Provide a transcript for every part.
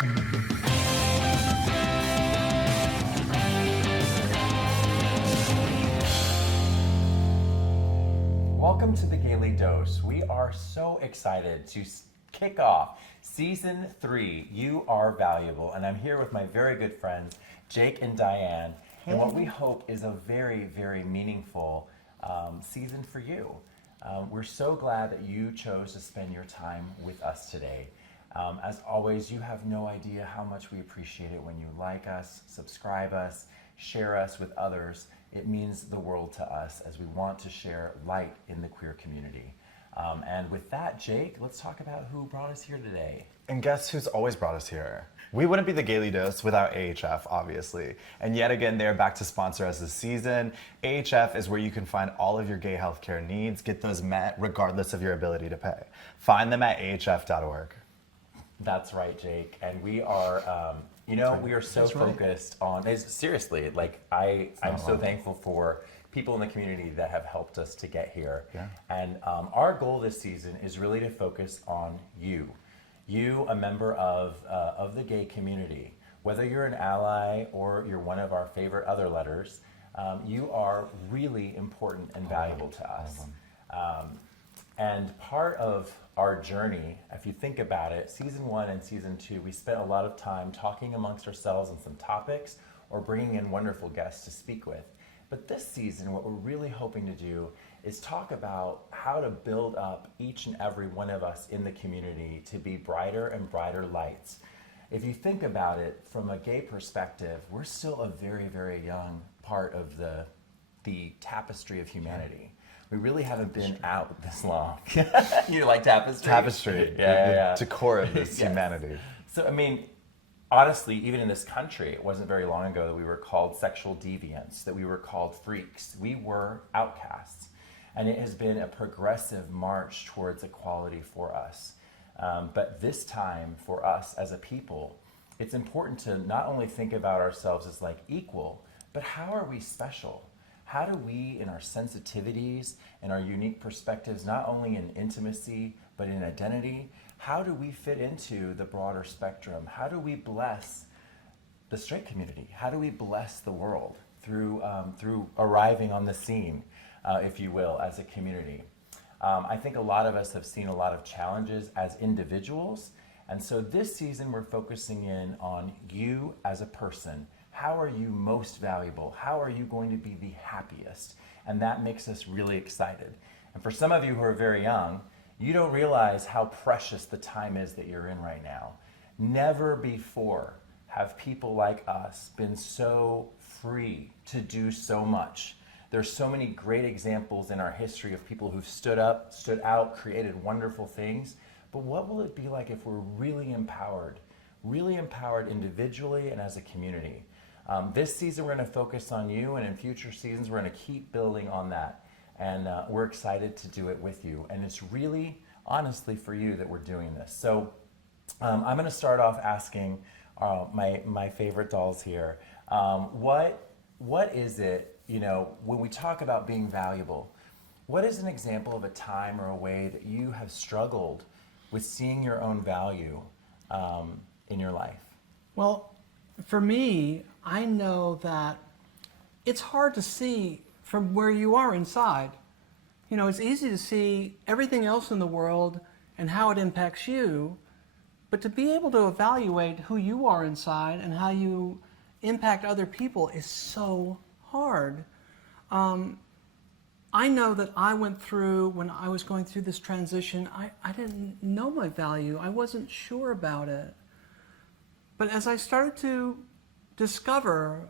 Welcome to the Gaily Dose. We are so excited to kick off Season 3, You Are Valuable. And I'm here with my very good friends, Jake and Diane, and what we hope is a very, very meaningful season for you. We're so glad that you chose to spend your time with us today. As always, you have no idea how much we appreciate it when you like us, subscribe us, share us with others. It means the world to us as we want to share light in the queer community. And with that, Jake, let's talk about who brought us here today. And guess who's always brought us here? We wouldn't be the Gaily Dose without AHF, obviously. And yet again, they're back to sponsor us this season. AHF is where you can find all of your gay healthcare needs, get those met regardless of your ability to pay. Find them at ahf.org. That's right, Jake. And we are, we are so focused on, seriously, like I'm so thankful for people in the community that have helped us to get here. Yeah. And our goal this season is really to focus on you. You, a member of the gay community. Whether you're an ally or you're one of our favorite other letters, you are really important and valuable to us. And part of our journey, if you think about it, Season 1 and Season 2, we spent a lot of time talking amongst ourselves on some topics or bringing in wonderful guests to speak with. But this season, what we're really hoping to do is talk about how to build up each and every one of us in the community to be brighter and brighter lights. If you think about it from a gay perspective, we're still a very, very young part of the tapestry of humanity. We really haven't been out this long. You like tapestry? Tapestry, yeah. the core of this humanity. So, I mean, honestly, even in this country, it wasn't very long ago that we were called sexual deviants, that we were called freaks. We were outcasts. And it has been a progressive march towards equality for us. But this time, for us as a people, it's important to not only think about ourselves as like equal, but how are we special? How do we, in our sensitivities and our unique perspectives, not only in intimacy, but in identity, how do we fit into the broader spectrum? How do we bless the straight community? How do we bless the world through arriving on the scene, if you will, as a community? I think a lot of us have seen a lot of challenges as individuals, and so this season we're focusing in on you as a person. How are you most valuable? How are you going to be the happiest? And that makes us really excited. And for some of you who are very young, you don't realize how precious the time is that you're in right now. Never before have people like us been so free to do so much. There's so many great examples in our history of people who've stood up, stood out, created wonderful things. But what will it be like if we're really empowered individually and as a community? This season we're going to focus on you, and in future seasons we're going to keep building on that. And we're excited to do it with you. And it's really, honestly, for you that we're doing this. So I'm going to start off asking my favorite dolls here, what is it, when we talk about being valuable, what is an example of a time or a way that you have struggled with seeing your own value in your life? Well, for me, I know that it's hard to see from where you are inside. It's easy to see everything else in the world and how it impacts you, but to be able to evaluate who you are inside and how you impact other people is so hard. I know that I went through, when I was going through this transition, I didn't know my value. I wasn't sure about it. But as I started to discover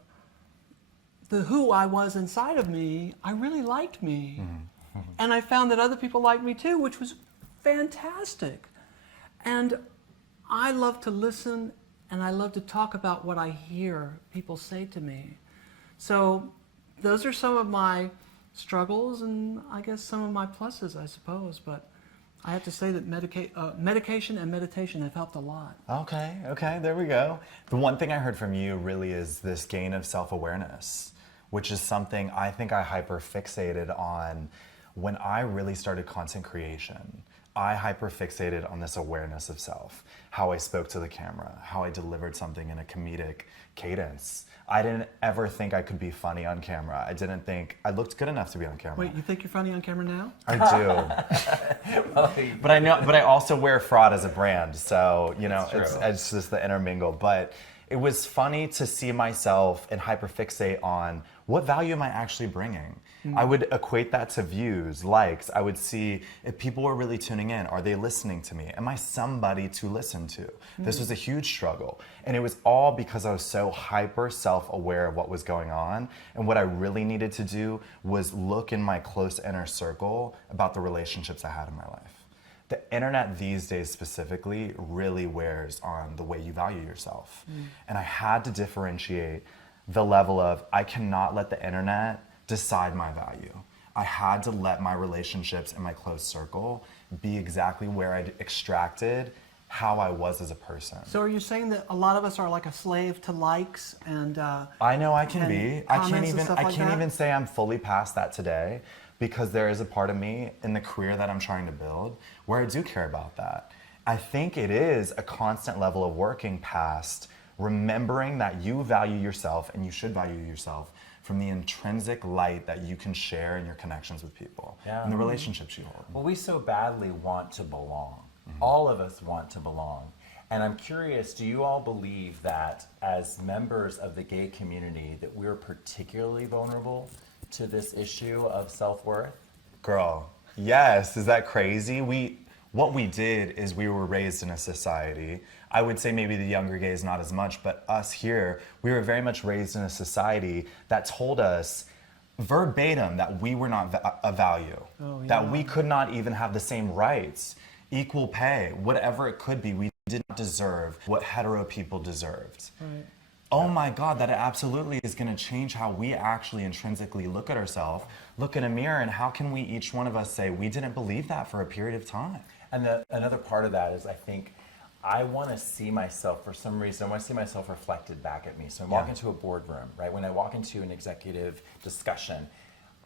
who I was inside of me, I really liked me. Mm-hmm. And I found that other people liked me too, which was fantastic. And I love to listen, and I love to talk about what I hear people say to me. So those are some of my struggles and I guess some of my pluses, I suppose. But I have to say that medication and meditation have helped a lot. Okay, there we go. The one thing I heard from you really is this gain of self-awareness, which is something I think I hyper-fixated on when I really started content creation. I hyperfixated on this awareness of self, how I spoke to the camera, how I delivered something in a comedic cadence. I didn't ever think I could be funny on camera. I didn't think I looked good enough to be on camera. Wait, you think you're funny on camera now? I do. But I also wear fraud as a brand. So, you know, it's just the intermingle. But it was funny to see myself and hyperfixate on what value am I actually bringing? I would equate that to views, likes. I would see if people were really tuning in. Are they listening to me? Am I somebody to listen to? This was a huge struggle. And it was all because I was so hyper self-aware of what was going on. And what I really needed to do was look in my close inner circle about the relationships I had in my life. The internet these days specifically really wears on the way you value yourself. And I had to differentiate the level of, I cannot let the internet decide my value. I had to let my relationships and my close circle be exactly where I extracted how I was as a person. So are you saying that a lot of us are like a slave to likes and I know I can be. I can't that? even say I'm fully past that today, because there is a part of me in the career that I'm trying to build where I do care about that. I think it is a constant level of working past remembering that you value yourself and you should value yourself from the intrinsic light that you can share in your connections with people and the relationships you hold. Well, we so badly want to belong. All of us want to belong. And I'm curious, do you all believe that as members of the gay community that we're particularly vulnerable to this issue of self-worth? Girl, yes. Is that crazy? What we did is we were raised in a society. I would say maybe the younger gays not as much, but us here, we were very much raised in a society that told us verbatim that we were not of value, that we could not even have the same rights, equal pay, whatever it could be. We did not deserve what hetero people deserved. Right. Oh my God, that absolutely is going to change how we actually intrinsically look at ourselves, look in a mirror, and how can we, each one of us, say, we didn't believe that for a period of time. And another part of that is, I think, I want to see myself, for some reason, I want to see myself reflected back at me. So I walk into a boardroom, right? When I walk into an executive discussion,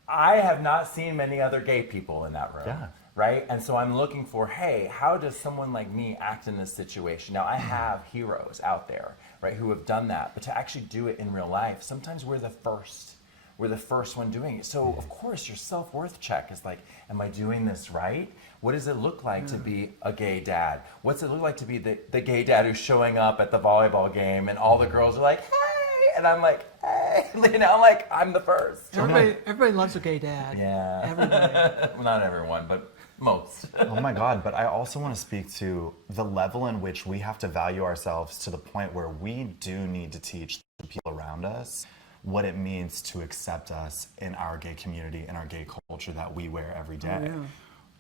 I have not seen many other gay people in that room, right? And so I'm looking for, hey, how does someone like me act in this situation? Now, I have heroes out there, right, who have done that, but to actually do it in real life, sometimes we're the first. We're the first one doing it. So, of course, your self-worth check is like, am I doing this right? What does it look like to be a gay dad? What's it look like to be the gay dad who's showing up at the volleyball game and all the girls are like, hey, and I'm like, hey, you know, I'm like, I'm the first. Everybody loves a gay dad. Yeah. Everybody. Well, not everyone, but most. Oh my God, but I also want to speak to the level in which we have to value ourselves to the point where we do need to teach the people around us what it means to accept us in our gay community and our gay culture that we wear every day.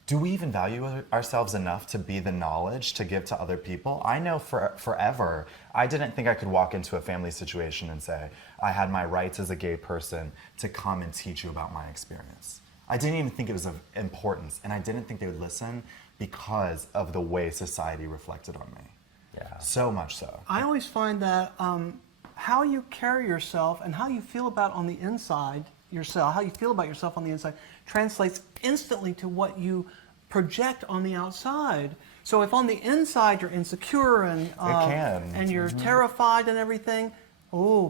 Do we even value ourselves enough to be the knowledge to give to other people? I know forever, I didn't think I could walk into a family situation and say, I had my rights as a gay person to come and teach you about my experience. I didn't even think it was of importance, and I didn't think they would listen because of the way society reflected on me. Yeah. So much so. I always find that how you carry yourself and how you feel about on the inside yourself, how you feel about yourself on the inside translates instantly to what you project on the outside. So if on the inside you're insecure and you're terrified and everything,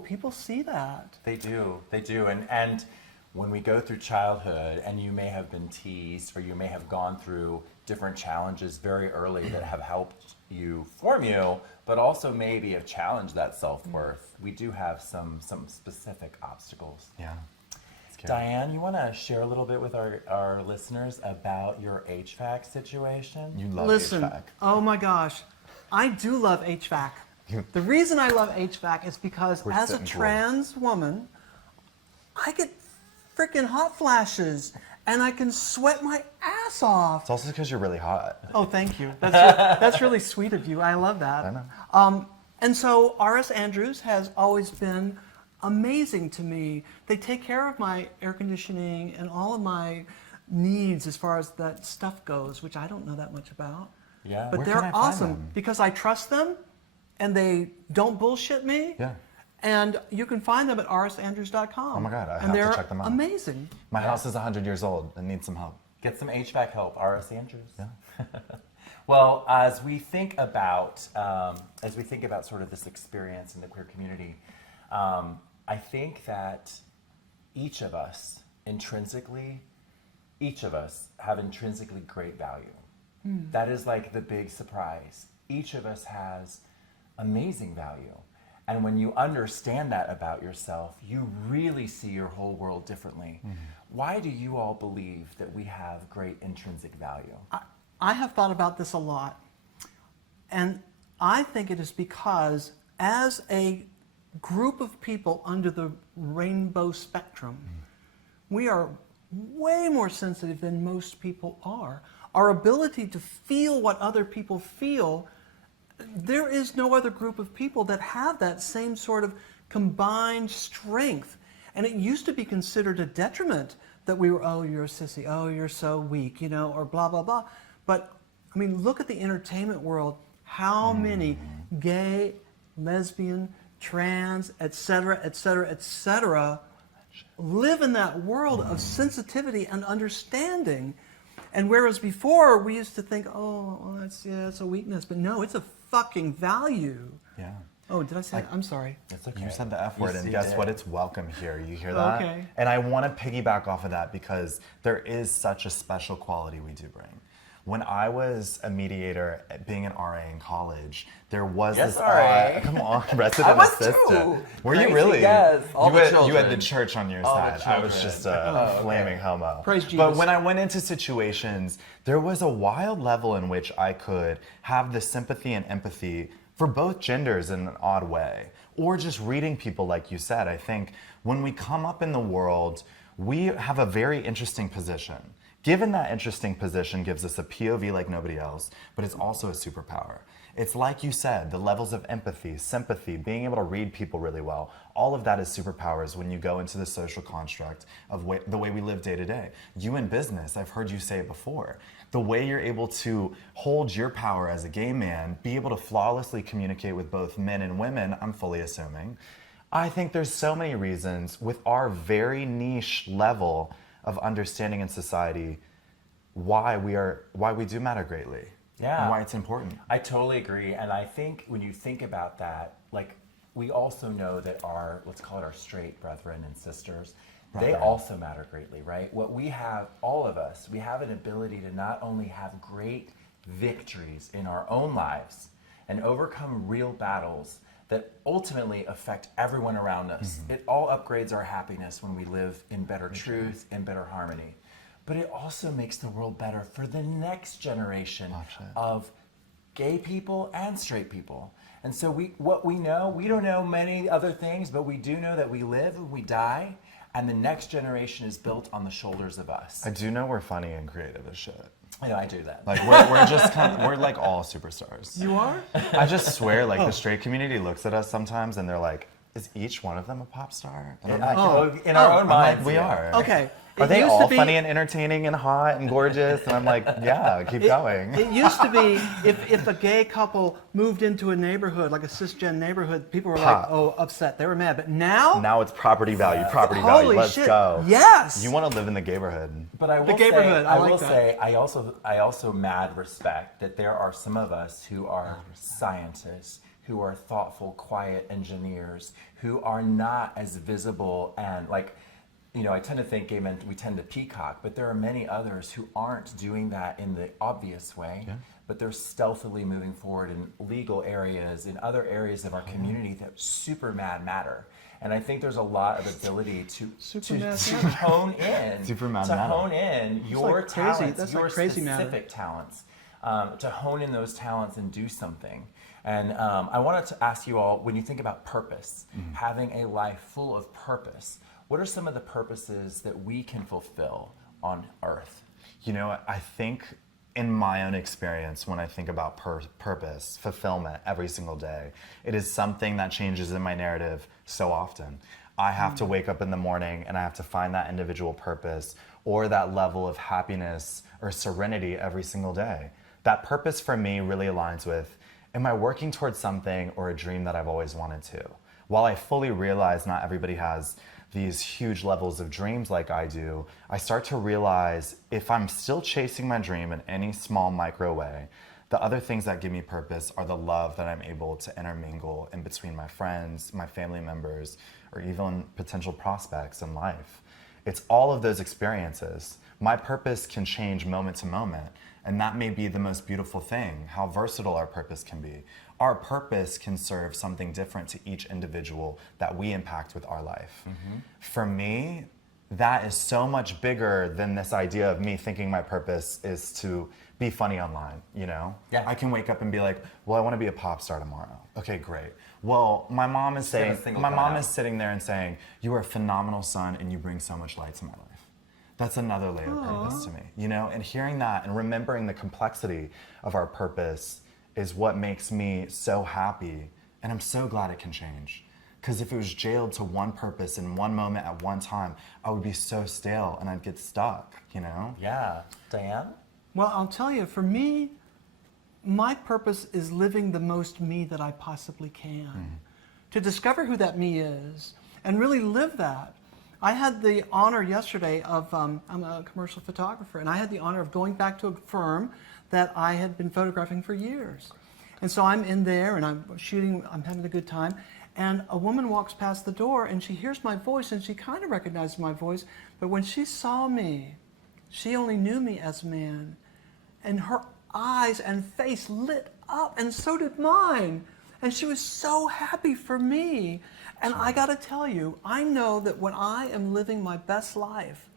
people see that. They do. And when we go through childhood and you may have been teased or you may have gone through different challenges very early that have helped you form you, but also maybe have challenged that self-worth, we do have some specific obstacles. Yeah. Diane, you want to share a little bit with our listeners about your HVAC situation? You love Listen, HVAC. Oh my gosh, I do love HVAC. The reason I love HVAC is because as a trans woman, I get freaking hot flashes and I can sweat my ass off. It's also because you're really hot. Oh, thank you. That's really sweet of you. I love that. I know. And so R.S. Andrews has always been amazing to me. They take care of my air conditioning and all of my needs as far as that stuff goes, which I don't know that much about. Yeah. But Where can they're I find awesome them? because I trust them and they don't bullshit me. Yeah. And you can find them at rsandrews.com. Oh my God, I and have to check them out. Amazing. My house is 100 years old and needs some help. Get some HVAC help, R.S. Andrews. Yeah. Well, as we think about sort of this experience in the queer community, I think that each of us have intrinsically great value. That is like the big surprise. Each of us has amazing value. And when you understand that about yourself, you really see your whole world differently. Why do you all believe that we have great intrinsic value? I have thought about this a lot. And I think it is because as a group of people under the rainbow spectrum, we are way more sensitive than most people are. Our ability to feel what other people feel, there is no other group of people that have that same sort of combined strength. And it used to be considered a detriment that we were, oh, you're a sissy, oh, you're so weak, or blah, blah, blah. But, I mean, look at the entertainment world. How many gay, lesbian, trans, etc., etc., etc., live in that world of sensitivity and understanding. And whereas before we used to think, oh, well, it's a weakness, but no, it's a fucking value. Yeah. Oh, did I say that? I'm sorry. It's okay. You said the F You word, and did. guess what? It's welcome here. You hear that? Okay. And I want to piggyback off of that because there is such a special quality we do bring. When I was a mediator, being an RA in college, there was Yes, this RA. come on, resident was assistant. too. Were you Crazy, really? yes. All you the had, you children. had the church on your All the side. I was children. just a flaming homo. Praise But Jesus. when I went into situations, there was a wild level in which I could have the sympathy and empathy for both genders in an odd way. Or just reading people, like you said. I think when we come up in the world, we have a very interesting position. Given that interesting position gives us a POV like nobody else, but it's also a superpower. It's like you said, the levels of empathy, sympathy, being able to read people really well, all of that is superpowers when you go into the social construct of the way we live day to day. You in business, I've heard you say it before, the way you're able to hold your power as a gay man, be able to flawlessly communicate with both men and women, I'm fully assuming. I think there's so many reasons with our very niche level of understanding in society why we do matter greatly. Yeah. And why it's important. I totally agree. And I think when you think about that, like, we also know that our, let's call it our straight brethren and sisters, they also matter greatly, right? What we have, all of us, we have an ability to not only have great victories in our own lives and overcome real battles that ultimately affect everyone around us. It all upgrades our happiness when we live in better truth and better harmony. But it also makes the world better for the next generation of gay people and straight people. And so we don't know many other things, but we do know that we live and we die, and the next generation is built on the shoulders of us. I do know we're funny and creative as shit. I know, I do that. Like we're just we're like all superstars. You are? I just swear, like the straight community looks at us sometimes and they're like, is each one of them a pop star? And I'm like, in our own I'm like, minds, we yeah. are. Okay. Are It they used all to be- funny and entertaining and hot and gorgeous? And I'm like, yeah, keep going. It used to be if a gay couple moved into a neighborhood, like a cisgen neighborhood, people were Pop. like, oh, upset. They were mad. But now, Now it's property value, property holy value. Let's shit. go. Yes. You want to live in the gayborhood. But I will gayborhood, say, I I like will that. say, I also mad respect that there are some of us who are scientists, who are thoughtful, quiet engineers, who are not as visible and like, I tend to think gay men, we tend to peacock, but there are many others who aren't doing that in the obvious way, but they're stealthily moving forward in legal areas, in other areas of our community that super matter. And I think there's a lot of ability to hone in, Super mad to matter. hone in your like crazy- talents, that's your like crazy matter. specific talents, to hone in those talents and do something. And I wanted to ask you all, when you think about purpose, having a life full of purpose, what are some of the purposes that we can fulfill on Earth? I think in my own experience, when I think about purpose, fulfillment every single day, it is something that changes in my narrative so often. I have to wake up in the morning and I have to find that individual purpose or that level of happiness or serenity every single day. That purpose for me really aligns with, am I working towards something or a dream that I've always wanted to? While I fully realize not everybody has these huge levels of dreams like I do, I start to realize if I'm still chasing my dream in any small micro way, the other things that give me purpose are the love that I'm able to intermingle in between my friends, my family members, or even potential prospects in life. It's all of those experiences. My purpose can change moment to moment, and that may be the most beautiful thing, how versatile our purpose can be. Our purpose can serve something different to each individual that we impact with our life. For me, that is so much bigger than this idea of me thinking my purpose is to be funny online, you know? Yeah. I can wake up and be like, well, I want to be a pop star tomorrow. Okay, great. Well, my mom is saying, my mom is sitting there and saying, you are a phenomenal son and you bring so much light to my life. That's another layer of purpose to me, you know? And hearing that and remembering the complexity of our purpose is what makes me so happy. And I'm so glad it can change. Because if it was jailed to one purpose in one moment at one time, I would be so stale and I'd get stuck, you know? Yeah. Diane? Well, I'll tell you, for me, my purpose is living the most me that I possibly can. To discover who that me is and really live that. I had the honor yesterday of, I'm a commercial photographer, and I had the honor of going back to a firm that I had been photographing for years. And so I'm in there and I'm shooting, I'm having a good time. And a woman walks past the door and she hears my voice and she kind of recognizes my voice. But when she saw me, she only knew me as a man. And her eyes and face lit up, and so did mine. And she was so happy for me. And I got to tell you, I know that when I am living my best life,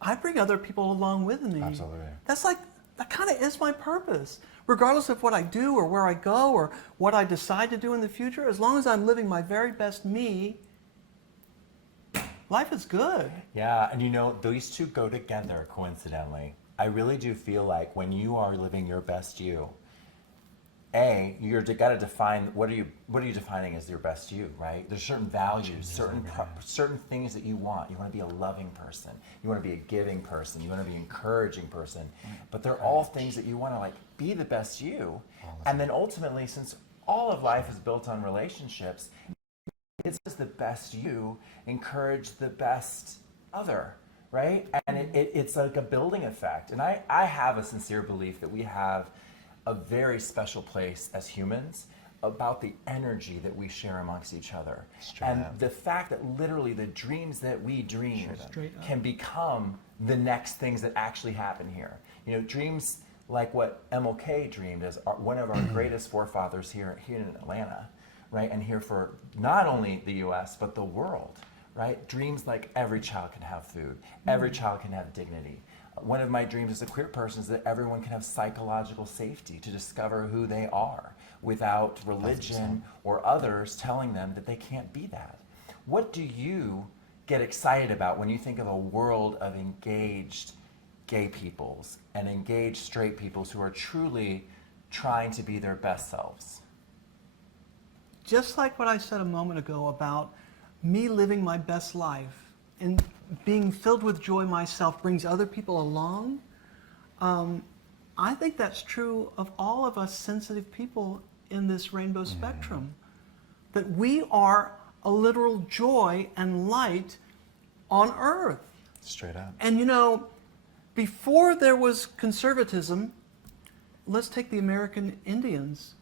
I bring other people along with me. Absolutely. That's like, that kind of is my purpose. Regardless of what I do or where I go or what I decide to do in the future, as long as I'm living my very best me, life is good. Yeah, and you know, these two go together coincidentally. I really do feel like when you are living your best you, you're got to define what are you defining as your best you, right? There's certain values, certain things that you want. You want to be a loving person. You want to be a giving person. You want to be an encouraging person. But they're all things that you want to like be the best you. And then ultimately, since all of life is built on relationships, it's just the best you encourage the best other, right? And it's like a building effect. And I have a sincere belief that we have a very special place as humans about the energy that we share amongst each other. And the fact that literally the dreams that we dream can become the next things that actually happen here. You know, dreams like what MLK dreamed as one of our greatest forefathers here in Atlanta, right? And here for not only the US, but the world, right? Dreams like every child can have food, every child can have dignity. One of my dreams as a queer person is that everyone can have psychological safety to discover who they are without religion or others telling them that they can't be that. What do you get excited about when you think of a world of engaged gay peoples and engaged straight peoples who are truly trying to be their best selves? Just like what I said a moment ago about me living my best life and being filled with joy myself brings other people along, I think that's true of all of us sensitive people in this rainbow spectrum. That we are a literal joy and light on earth. Straight up. And you know, before there was conservatism, let's take the American Indians.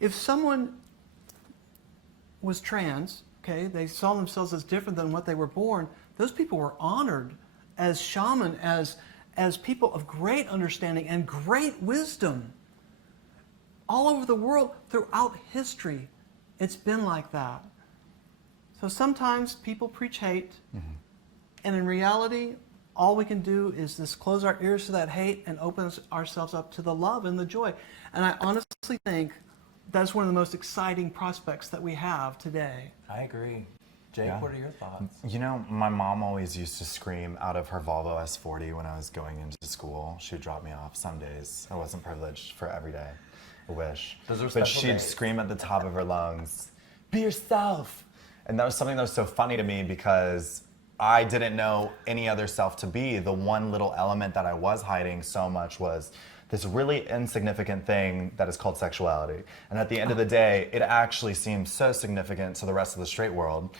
If someone was trans, okay, they saw themselves as different than what they were born, those people were honored as shaman, as people of great understanding and great wisdom. All over the world, throughout history, it's been like that. So sometimes people preach hate, and in reality, all we can do is just close our ears to that hate and open ourselves up to the love and the joy. And I honestly think that's one of the most exciting prospects that we have today. I agree. Jake, what are your thoughts? You know, my mom always used to scream out of her Volvo S40 when I was going into school. She would drop me off some days. I wasn't privileged for every day. I wish. Those are but special she'd days. scream at the top of her lungs, "Be yourself!" And that was something that was so funny to me because I didn't know any other self to be. The one little element that I was hiding so much was this really insignificant thing that is called sexuality. And at the end of the day, it actually seems so significant to the rest of the straight world.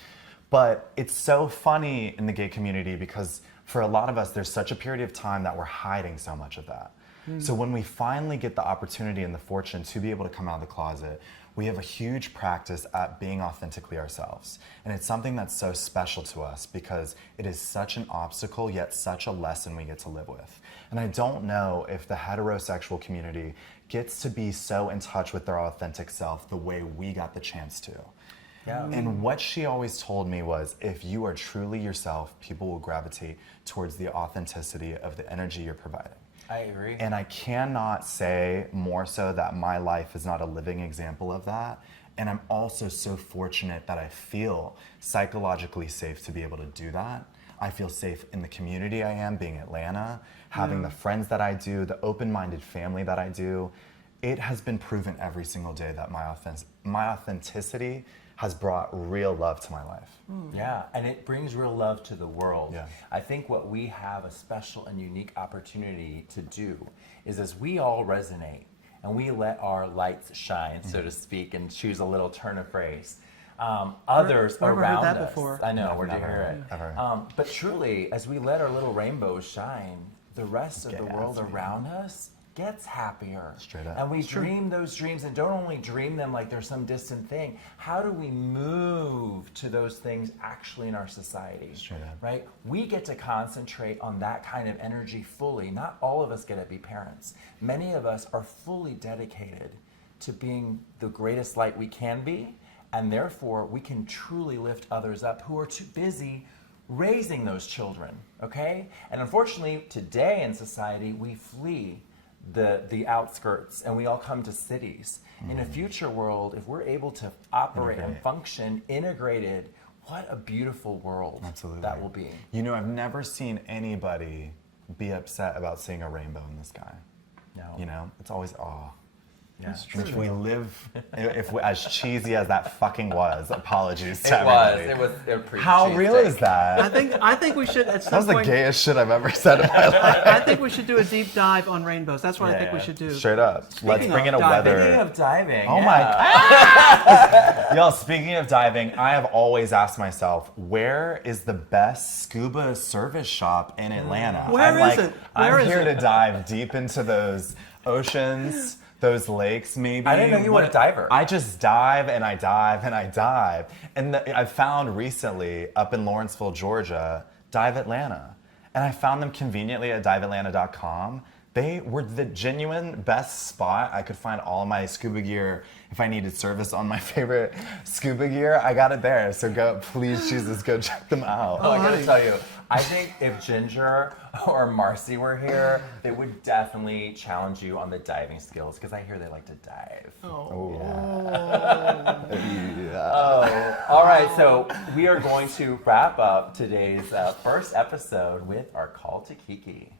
But it's so funny in the gay community because for a lot of us, there's such a period of time that we're hiding so much of that. So when we finally get the opportunity and the fortune to be able to come out of the closet, we have a huge practice at being authentically ourselves. And it's something that's so special to us because it is such an obstacle, yet such a lesson we get to live with. And I don't know if the heterosexual community gets to be so in touch with their authentic self the way we got the chance to. Yeah. And what she always told me was, if you are truly yourself, people will gravitate towards the authenticity of the energy you're providing. I agree. And I cannot say more so that my life is not a living example of that. And I'm also so fortunate that I feel psychologically safe to be able to do that. I feel safe in the community I am, being Atlanta, having the friends that I do, the open-minded family that I do. It has been proven every single day that my authenticity has brought real love to my life. Yeah, and it brings real love to the world. Yeah. I think what we have a special and unique opportunity to do is as we all resonate and we let our lights shine, so to speak, and choose a little turn of phrase, others Never heard around that us. before. I know, No, where do you never. hear it? Ever. But truly, as we let our little rainbows shine, the rest of the world Gas, man. around us gets happier. Straight up. And we dream those dreams, and don't only dream them like they're some distant thing. How do we move to those things actually in our society? Straight up. Right? We get to concentrate on that kind of energy fully. Not all of us get to be parents. Many of us are fully dedicated to being the greatest light we can be, and therefore we can truly lift others up who are too busy raising those children, okay? And unfortunately, today in society, we flee the outskirts and we all come to cities. In a future world, if we're able to operate and function integrated, what a beautiful world Absolutely. that will be. You know, I've never seen anybody be upset about seeing a rainbow in the sky. No. You know, it's always awe. Yeah. If we live, as cheesy as that fucking was, apologies to everybody. It was pretty How cheesy. real is that? I think we should at That some was the point. gayest shit I've ever said in my life. I think we should do a deep dive on rainbows. That's what I think we should do. Straight up. Let's bring in a of diving. Speaking weather. of diving, Oh yeah. my God. Y'all, speaking of diving, I have always asked myself, where is the best scuba service shop in Atlanta? Where I'm is it? I'm Where is here it? to dive deep into those oceans, those lakes, maybe. I didn't know you were a diver. I just dive and I dive and I dive. And I found recently up in Lawrenceville, Georgia, Dive Atlanta. And I found them conveniently at diveatlanta.com. They were the genuine best spot. I could find all of my scuba gear. If I needed service on my favorite scuba gear, I got it there. So go, please, Jesus, go check them out. Oh, I gotta honey. tell you, I think if Ginger or Marcy were here, they would definitely challenge you on the diving skills because I hear they like to dive. Oh. All right, so we are going to wrap up today's first episode with our call to Kiki.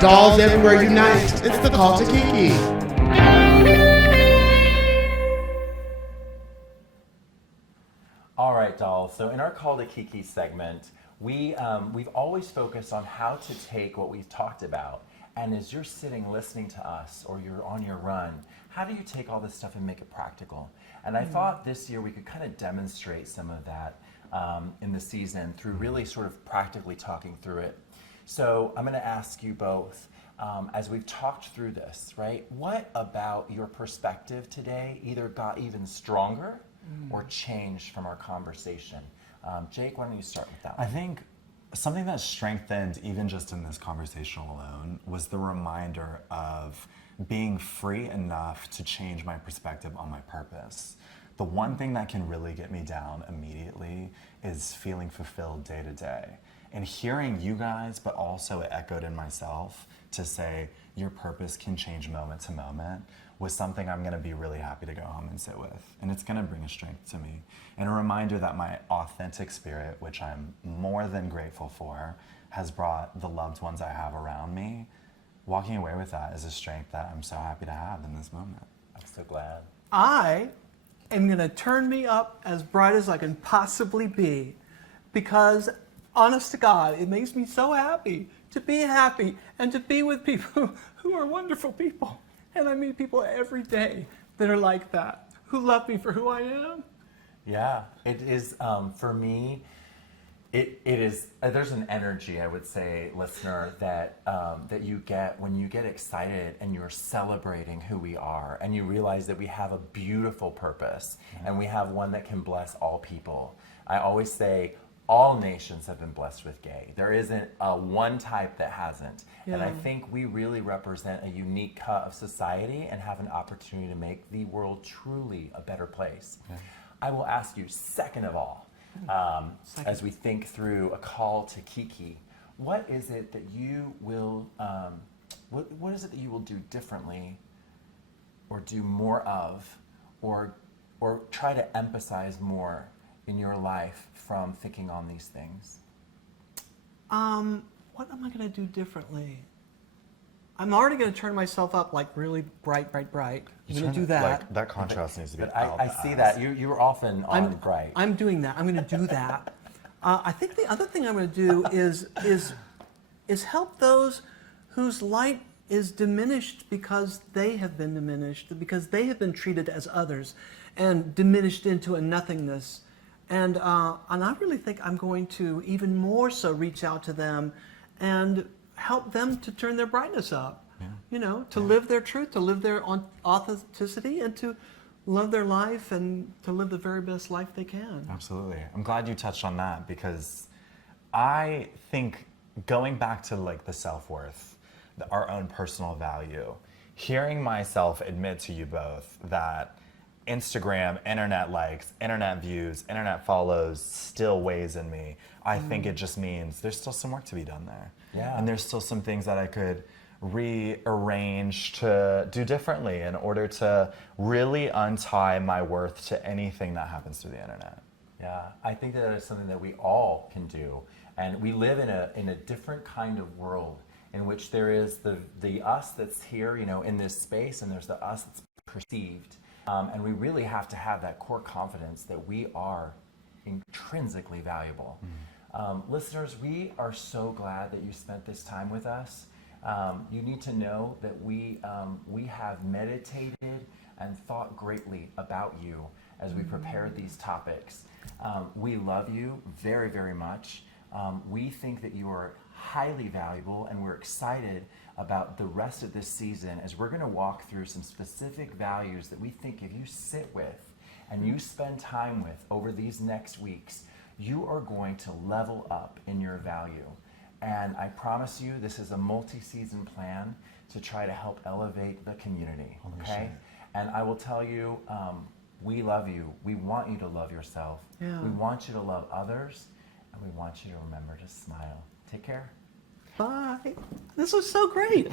Dolls everywhere unite. It's the call to Kiki. All right, dolls. So in our call to Kiki segment, we've always focused on how to take what we've talked about, and as you're sitting listening to us or you're on your run, how do you take all this stuff and make it practical? And I thought this year we could kind of demonstrate some of that in the season through really sort of practically talking through it. So I'm going to ask you both, as we've talked through this, right? What about your perspective today either got even stronger or changed from our conversation? Jake, why don't you start with that I one? think something that strengthened, even just in this conversation alone, was the reminder of being free enough to change my perspective on my purpose. The one thing that can really get me down immediately is feeling fulfilled day to day. And hearing you guys, but also it echoed in myself to say your purpose can change moment to moment was something I'm gonna be really happy to go home and sit with. And it's gonna bring a strength to me. And a reminder that my authentic spirit, which I'm more than grateful for, has brought the loved ones I have around me. Walking away with that is a strength that I'm so happy to have in this moment. I'm so glad. I am going to turn me up as bright as I can possibly be because, honest to God, it makes me so happy to be happy, and to be with people who are wonderful people. And I meet people every day that are like that, who love me for who I am. Yeah, it is, for me, it is, there's an energy, I would say, listener, that that you get when you get excited and you're celebrating who we are, and you realize that we have a beautiful purpose, and we have one that can bless all people. I always say, all nations have been blessed with gay. There isn't one type that hasn't. And I Yeah. think we really represent a unique cut of society and have an opportunity to make the world truly a better place. I will ask you, second of all, as we think through a call to Kiki, what is it that you will, what is it that you will do differently, or do more of, or try to emphasize more in your life from thinking on these things? What am I going to do differently? I'm already going to turn myself up like really bright. I'm going to do that. Like, that contrast needs to be But out. I see that you were often on bright. I'm doing that. I'm going to do that. I think the other thing I'm going to do is help those whose light is diminished because they have been diminished, because they have been treated as others and diminished into a nothingness. And I really think I'm going to even more so reach out to them and help them to turn their brightness up. You know, to live their truth, to live their authenticity, and to love their life and to live the very best life they can. Absolutely. I'm glad you touched on that, because I think going back to like the self-worth, our own personal value, hearing myself admit to you both that Instagram, internet likes, internet views, internet follows still weighs in me, I think it just means there's still some work to be done there. Yeah. And there's still some things that I could rearrange to do differently in order to really untie my worth to anything that happens through the internet. Yeah, I think that is something that we all can do. And we live in a different kind of world in which there is the us that's here, you know, in this space, and there's the us that's perceived. And we really have to have that core confidence that we are intrinsically valuable. Listeners, we are so glad that you spent this time with us. You need to know that we have meditated and thought greatly about you as we prepared these topics. We love you very, very much. We think that you are highly valuable, and we're excited about the rest of this season as we're going to walk through some specific values that we think if you sit with and you spend time with over these next weeks, you are going to level up in your value. And I promise you, this is a multi-season plan to try to help elevate the community, okay? And I will tell you, we love you. We want you to love yourself. Yeah. We want you to love others, and we want you to remember to smile. Take care. Bye. This was so great.